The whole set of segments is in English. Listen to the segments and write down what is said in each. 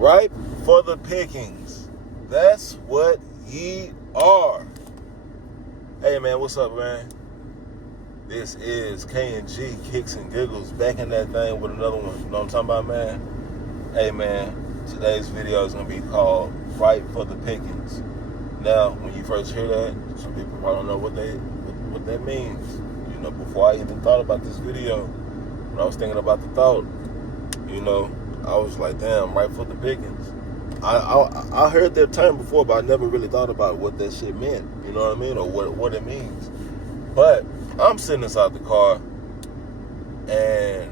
Ripe for the pickings. That's what ye are. Hey man, what's up, man? This is K&G Kicks and Giggles, back in that thing with another one. You know what I'm talking about, man? Hey man, today's video is gonna be called Ripe for the Pickings. Now, when you first hear that, some people probably don't know what that means. You know, before I even thought about this video, when I was thinking about the thought, you know, I was like, damn, ripe for the pickings. I heard that term before, but I never really thought about what that shit meant. You know what I mean? Or what it means. But I'm sitting inside the car and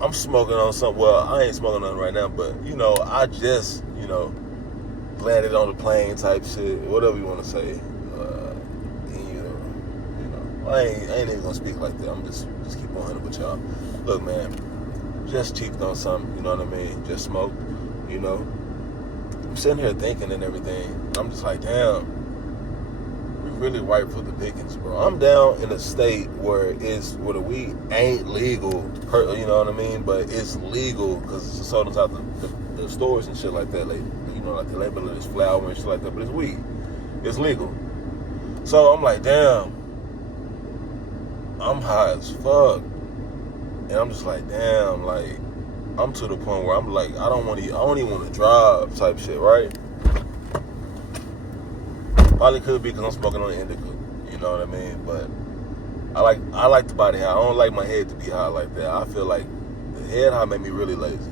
I'm smoking on something. Well, I ain't smoking on it right now, but you know, I just, you know, landed on the plane type shit, whatever you want to say. I ain't even gonna speak like that. I'm just keep on with y'all. Look, man, just cheaped on something, you know what I mean? Just smoked, you know. I'm sitting here thinking and everything. I'm just like, damn, we really ripe for the pickings, bro. I'm down in a state where the weed ain't legal, you know what I mean? But it's legal because it's sold out the stores and shit like that. Like, you know, like the label is flour and shit like that, but it's weed. It's legal. So I'm like, damn, I'm high as fuck. And I'm just like, damn, like, I'm to the point where I'm like, I don't even want to drive type shit, right? Probably could be because I'm smoking on indica, you know what I mean? But I like the body high. I don't like my head to be high like that. I feel like the head high made me really lazy.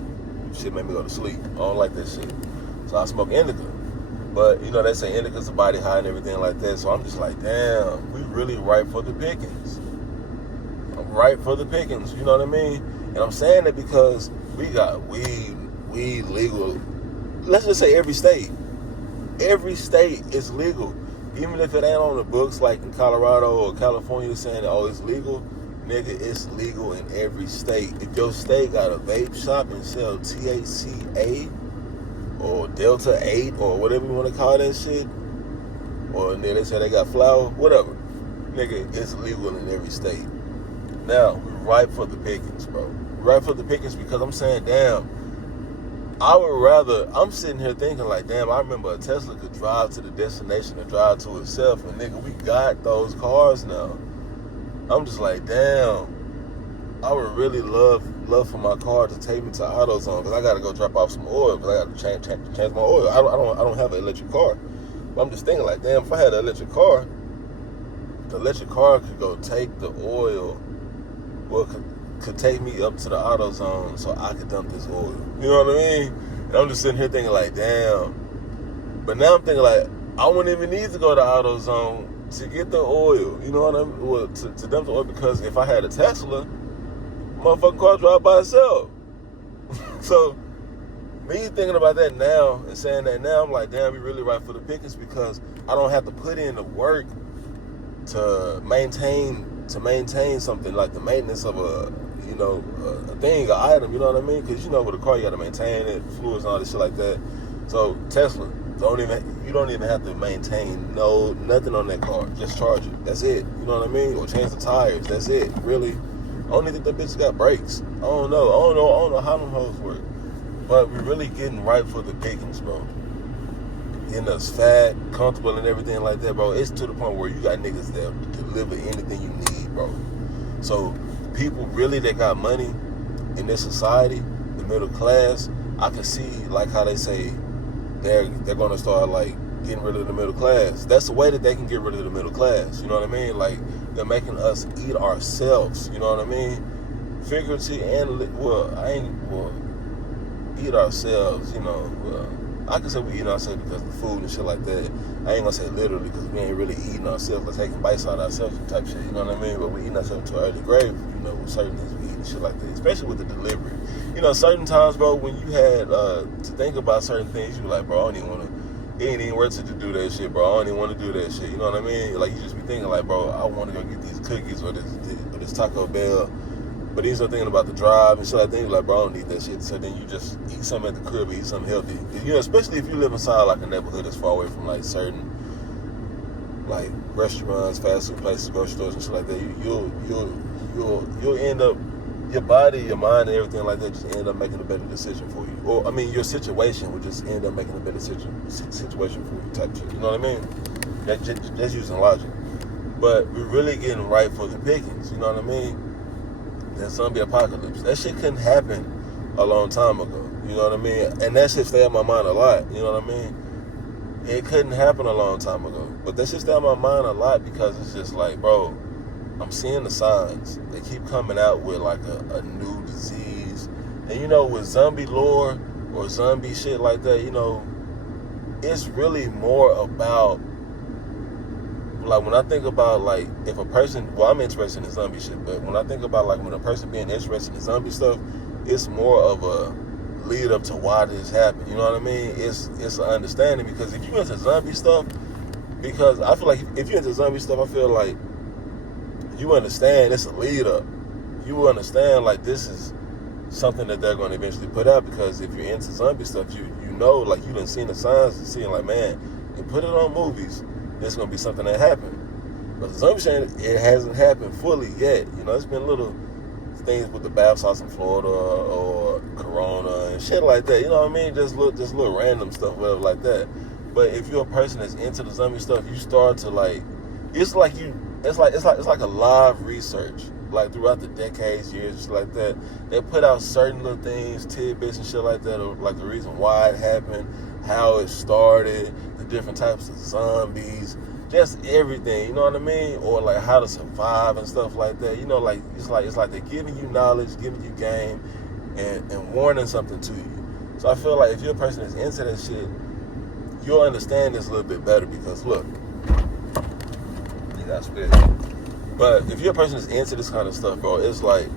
Shit made me go to sleep. I don't like that shit. So I smoke indica. But, you know, they say indica's a body high and everything like that. So I'm just like, damn, we really ripe for the pickings. I'm ripe for the pickings, you know what I mean? And I'm saying that because we got weed legal. Let's just say every state. Every state is legal. Even if it ain't on the books like in Colorado or California saying, oh, it's legal, nigga, it's legal in every state. If your state got a vape shop and sell THCA or Delta 8 or whatever you want to call that shit, or they say they got flour, whatever, nigga, it's legal in every state. Now, we're ripe for the pickings, bro. Ripe for the pickings because I'm saying, damn, I'm sitting here thinking like, damn, I remember a Tesla could drive to the destination and drive to itself, and nigga, we got those cars now. I'm just like, damn, I would really love for my car to take me to AutoZone because I got to go drop off some oil because I got to change my oil. I don't have an electric car. But I'm just thinking like, damn, if I had an electric car, the electric car could go take the oil, well, could take me up to the AutoZone so I could dump this oil. You know what I mean? And I'm just sitting here thinking like, damn. But now I'm thinking like, I wouldn't even need to go to AutoZone to get the oil. You know what I mean? Well, to dump the oil, because if I had a Tesla, motherfucking car drive by itself. So, me thinking about that now and saying that now, I'm like, damn, we really right for the pickings because I don't have to put in the work to maintain something like the maintenance of a thing, an item, you know what I mean? Because you know with a car you got to maintain it, fluids and all this shit like that. So Tesla, you don't even have to maintain nothing on that car. Just charge it. That's it. You know what I mean? Or change the tires. That's it. Really. I don't even think that bitch got brakes. I don't know how them hoes work. But we're really getting ripe for the pickings, bro. Getting us fat, comfortable, and everything like that, bro. It's to the point where you got niggas that deliver anything you need, bro. So people really that got money in this society, the middle class, I can see like how they say they're gonna start like getting rid of the middle class. That's the way that they can get rid of the middle class. You know what I mean? Like they're making us eat ourselves. You know what I mean? Figuratively and eat ourselves. You know. I can say we eat ourselves because of the food and shit like that. I ain't gonna say literally because we ain't really eating ourselves or taking bites out of ourselves type shit, you know what I mean? But we eating ourselves to an early grave, you know, with certain things we eat and shit like that, especially with the delivery. You know, certain times, bro, when you had to think about certain things, you were like, bro, I don't even want to, it ain't even worth it to do that shit, bro. I don't even want to do that shit, you know what I mean? Like, you just be thinking like, bro, I want to go get these cookies or this Taco Bell. But then you start thinking about the drive and shit like that. You're like, bro, I don't need that shit. So then you just eat something at the crib, eat something healthy. You know, especially if you live inside like a neighborhood that's far away from like certain like restaurants, fast food places, grocery stores and shit like that. You'll end up your body, your mind, and everything like that just end up making a better decision for you. Or, I mean, your situation would just end up making a better situation for you type shit. You know what I mean? That's using logic. But we're really getting right for the pickings. You know what I mean? That zombie apocalypse. That shit couldn't happen a long time ago. You know what I mean? And that shit stay on my mind a lot. You know what I mean? It couldn't happen a long time ago. But that shit stay on my mind a lot because it's just like, bro, I'm seeing the signs. They keep coming out with like a new disease. And you know, with zombie lore or zombie shit like that, you know, it's really more about, like, when I think about, like, if a person, well, I'm interested in zombie shit, but when I think about, like, when a person being interested in zombie stuff, it's more of a lead up to why this happened. You know what I mean? It's an understanding, because if you into zombie stuff, because I feel like if you're into zombie stuff, I feel like you understand it's a lead up. You understand, like, this is something that they're going to eventually put out, because if you're into zombie stuff, you know, like, you done seen the signs and seeing, like, man, you put it on movies, there's going to be something that happened. But the zombie shit, it hasn't happened fully yet. You know, it's been little things with the bathhouse in Florida or Corona and shit like that. You know what I mean? Just little random stuff, whatever like that. But if you're a person that's into the zombie stuff, you start to, like, it's like a live research. Like, throughout the decades, years, just like that, they put out certain little things, tidbits and shit like that, or like the reason why it happened, how it started, the different types of zombies, just everything, you know what I mean? Or like how to survive and stuff like that. You know, like it's like they're giving you knowledge, giving you game, and warning something to you. So I feel like if you're a person that's into that shit, you'll understand this a little bit better, because look, you got spit. But if you're a person that's into this kind of stuff, bro, it's like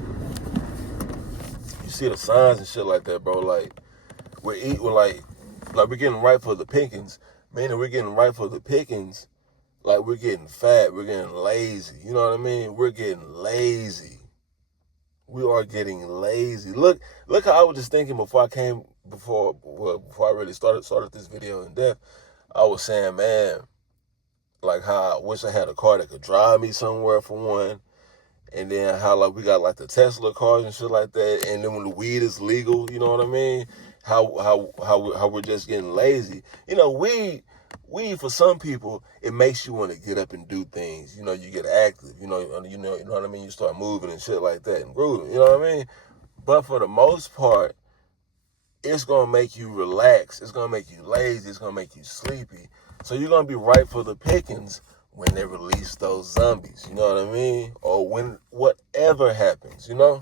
you see the signs and shit like that, bro. Like we're getting right for the pickings, meaning we're getting right for the pickings. Like, we're getting fat, we're getting lazy. You know what I mean? We're getting lazy. We are getting lazy. Look how I was just thinking before I really started this video in depth. I was saying, man, like how I wish I had a car that could drive me somewhere, for one. And then how, like, we got like the Tesla cars and shit like that. And then when the weed is legal, you know what I mean? How we're just getting lazy. You know, weed for some people, it makes you want to get up and do things. You know, you get active. You know what I mean. You start moving and shit like that and grooving. You know what I mean. But for the most part, it's gonna make you relax. It's gonna make you lazy. It's gonna make you sleepy. So you're gonna be ripe for the pickings when they release those zombies. You know what I mean? Or when whatever happens. You know,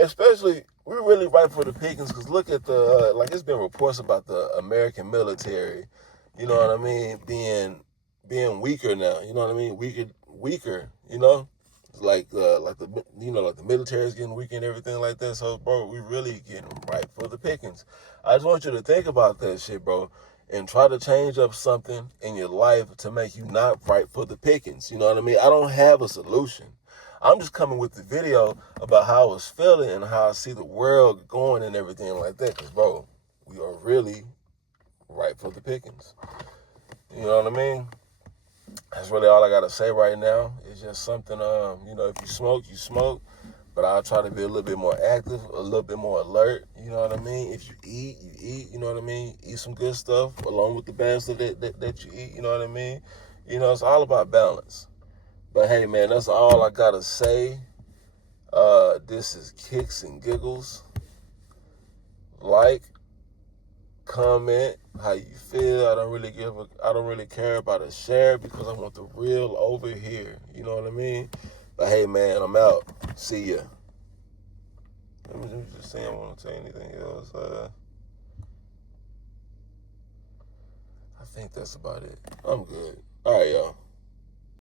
especially. We're really ripe for the pickings, because look at the, like, it's been reports about the American military, you know what I mean, being weaker now, you know what I mean, weaker, you know, like the military is getting weaker and everything like that. So, bro, we really getting ripe for the pickings. I just want you to think about that shit, bro, and try to change up something in your life to make you not ripe for the pickings. You know what I mean? I don't have a solution. I'm just coming with the video about how I was feeling and how I see the world going and everything like that. Because, bro, we are really ripe for the pickings. You know what I mean? That's really all I got to say right now. It's just something, you know, if you smoke, you smoke. But I'll try to be a little bit more active, a little bit more alert. You know what I mean? If you eat, you eat. You know what I mean? Eat some good stuff along with the bad stuff that you eat. You know what I mean? You know, it's all about balance. But hey, man, that's all I gotta say. This is Kicks and Giggles. Like, comment how you feel. I don't really care about a share, because I want the real over here. You know what I mean? But hey, man, I'm out. See ya. Let me just say I want to say anything else. I think that's about it. I'm good. All right, y'all.